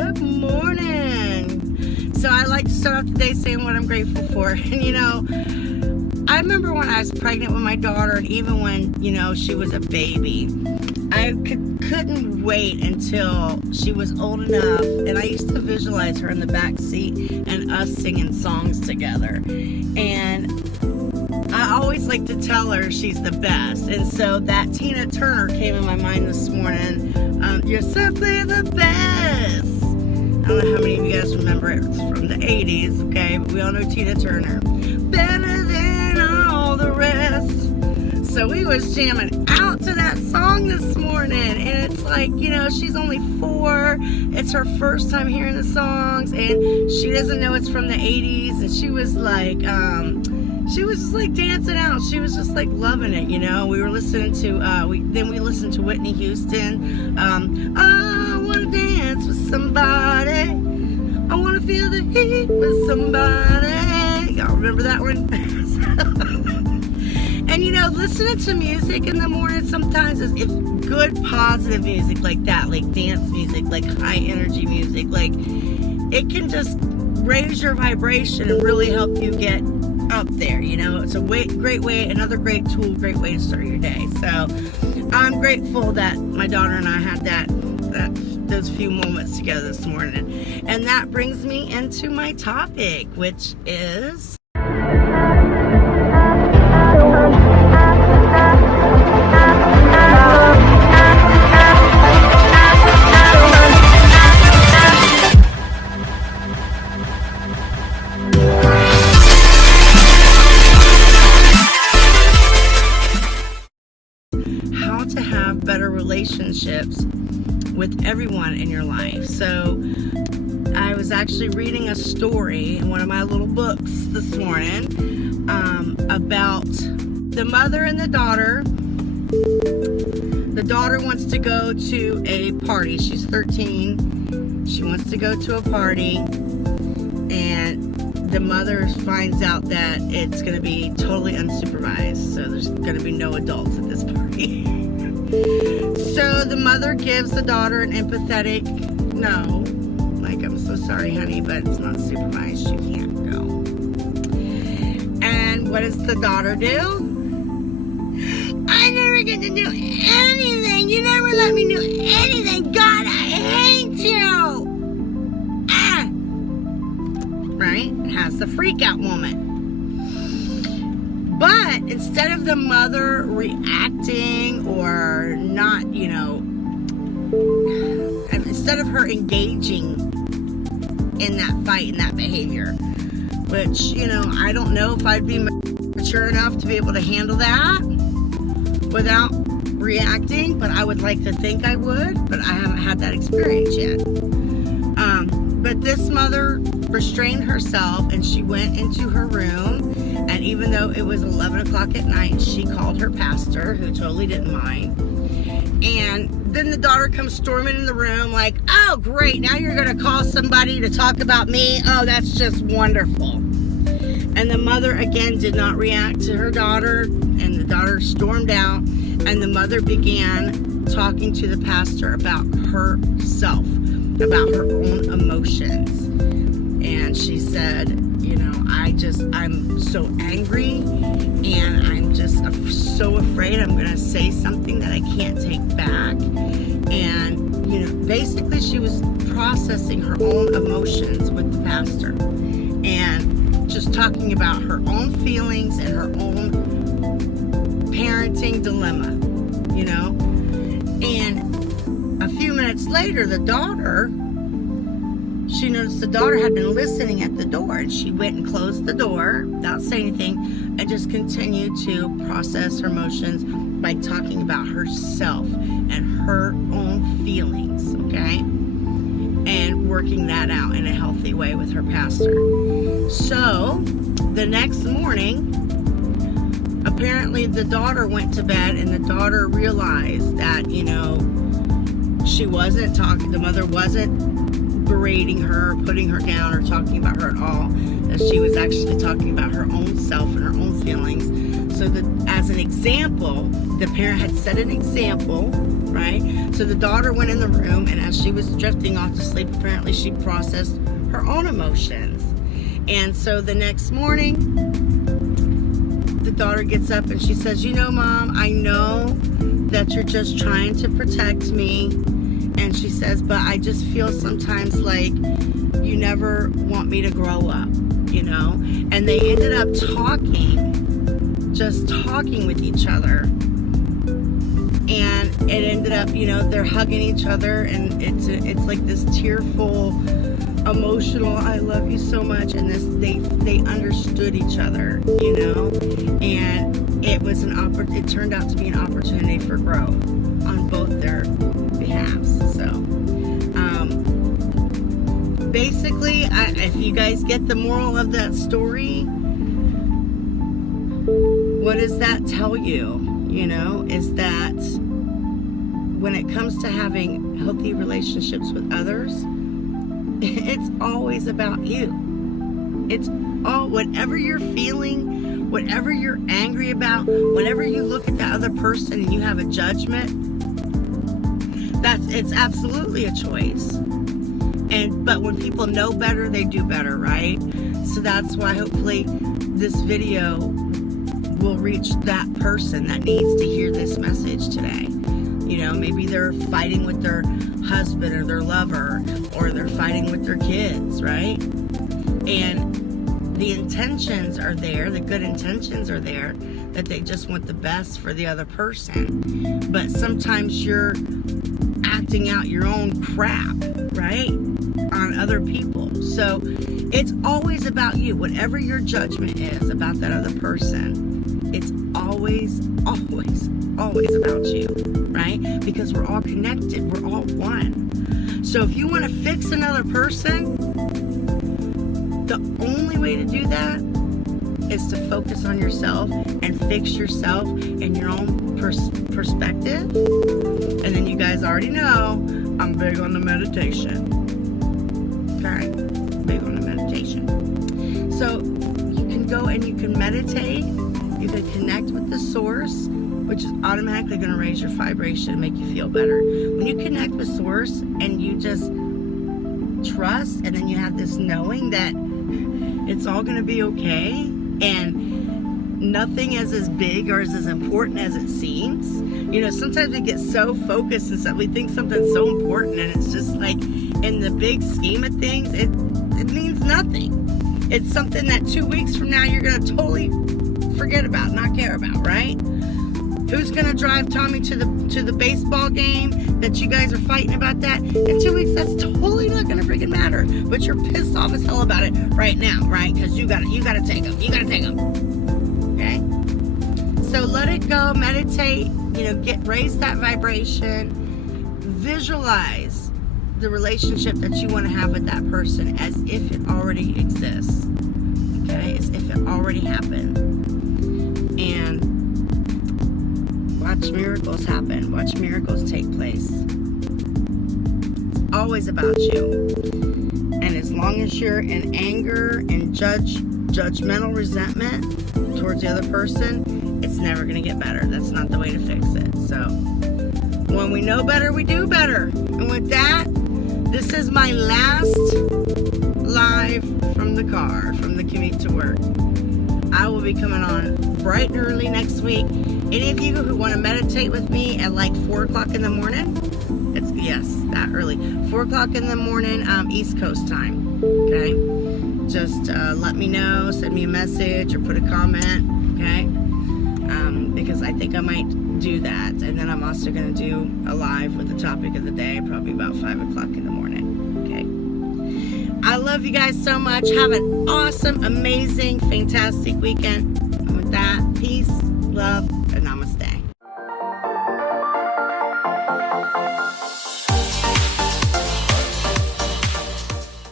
Good morning. So I like to start off the day saying what I'm grateful for. And I remember when I was pregnant with my daughter, and even when, she was a baby, I couldn't wait until she was old enough, and I used to visualize her in the back seat and us singing songs together. And I always like to tell her she's the best. And so that Tina Turner came in my mind this morning. You're simply the best. I don't know how many of you guys remember it. It's from the 80s, okay? But we all know Tina Turner. Better than all the rest. So we was jamming out to that song this morning. And it's like, she's only 4. It's her first time hearing the songs. And she doesn't know it's from the 80s. And she was like, she was just like dancing out. She was just like loving it, We were listening to, we listened to Whitney Houston. I want to dance with somebody. I want to feel the heat with somebody. Y'all remember that one? And listening to music in the morning sometimes is good, positive music like that, like dance music, like high energy music, like it can just raise your vibration and really help you get up there. It's a great way, another great tool, great way to start your day. So I'm grateful that my daughter and I had those few moments together this morning. And that brings me into my topic, which is how to have better relationships with everyone in your life. So I was actually reading a story in one of my little books this morning about the mother and the daughter. The daughter wants to go to a party. She's 13. She wants to go to a party, and the mother finds out that it's going to be totally unsupervised. So there's going to be no adults at this party. So the mother gives the daughter an empathetic no. Like, I'm so sorry, honey, but it's not supervised. You can't go. And what does the daughter do? I never get to do anything. You never let me do anything. God, I hate you. Right? Has the freak out moment. But instead of the mother reacting or not, instead of her engaging in that fight and that behavior, which, I don't know if I'd be mature enough to be able to handle that without reacting, but I would like to think I would, but I haven't had that experience yet. But this mother restrained herself, and she went into her room, and even though it was 11 o'clock at night, she called her pastor, who totally didn't mind. And then the daughter comes storming in the room like, oh great, now you're going to call somebody to talk about me? Oh, that's just wonderful. And the mother again did not react to her daughter, and the daughter stormed out, and the mother began talking to the pastor about herself, about her own emotions. And she said, I'm so angry, and I'm just so afraid I'm going to say something that I can't take back. And, basically she was processing her own emotions with the pastor and just talking about her own feelings and her own parenting dilemma, And a few minutes later, she noticed the daughter had been listening at the door, and she went and closed the door without saying anything and just continued to process her emotions by talking about herself and her own feelings, okay? And working that out in a healthy way with her pastor. So the next morning, apparently the daughter went to bed, and the daughter realized that, she wasn't talking, the mother wasn't berating her, putting her down, or talking about her at all. That she was actually talking about her own self and her own feelings. So that as an example, the parent had set an example right? So the daughter went in the room, and as she was drifting off to sleep, apparently she processed her own emotions. And so the next morning, the daughter gets up and she says, you know, Mom, I know that you're just trying to protect me. And she says, but I just feel sometimes like you never want me to grow up, you know? And they ended up just talking with each other. And it ended up, you know, they're hugging each other, and it's like this tearful, emotional, I love you so much, and they understood each other, you know, and it turned out to be an opportunity for growth on both their behalves. So basically, if you guys get the moral of that story, what does that tell you? You know, is that when it comes to having healthy relationships with others, it's always about you. It's all, whatever you're feeling, whatever you're angry about, whenever you look at the other person and you have a judgment, it's absolutely a choice. But when people know better, they do better, right? So that's why hopefully this video will reach that person that needs to hear this message today. You know, maybe they're fighting with their husband or their lover, or they're fighting with their kids, right? And the intentions are there, the good intentions are there, that they just want the best for the other person. But sometimes you're acting out your own crap, right, on other people. So it's always about you. Whatever your judgment is about that other person, it's always, always, always about you, right? Because we're all connected. We're all one. So if you want to fix another person, the only way to do that is to focus on yourself and fix yourself and your own perspective. And then you guys already know I'm big on the meditation. Okay? Big on the meditation. So you can go and you can meditate. You can connect with the source, which is automatically going to raise your vibration and make you feel better. When you connect with source and you just trust, and then you have this knowing that it's all going to be okay, and nothing is as big or is as important as it seems. You know, sometimes we get so focused and stuff, we think something's so important, and it's just like, in the big scheme of things, it means nothing. It's something that 2 weeks from now you're going to totally forget about, not care about, right? Who's gonna drive Tommy to the baseball game that you guys are fighting about that? In 2 weeks, that's totally not gonna freaking matter. But you're pissed off as hell about it right now, right? Because you gotta take them. You gotta take them. Okay? So let it go. Meditate. You know, raise that vibration. Visualize the relationship that you want to have with that person as if it already exists. Okay? As if it already happened. And watch miracles happen. Watch miracles take place. It's always about you. And as long as you're in anger and judgmental resentment towards the other person, it's never going to get better. That's not the way to fix it. So when we know better, we do better. And with that, this is my last live from the car, from the commute to work. I will be coming on bright and early next week. Any of you who want to meditate with me at like 4 o'clock in the morning, yes, that early, 4 o'clock in the morning, East Coast time, okay? Just let me know, send me a message, or put a comment, okay? Because I think I might do that. And then I'm also going to do a live with the topic of the day, probably about 5 o'clock in the morning, okay? I love you guys so much. Have an awesome, amazing, fantastic weekend. And with that, peace, love, and namaste.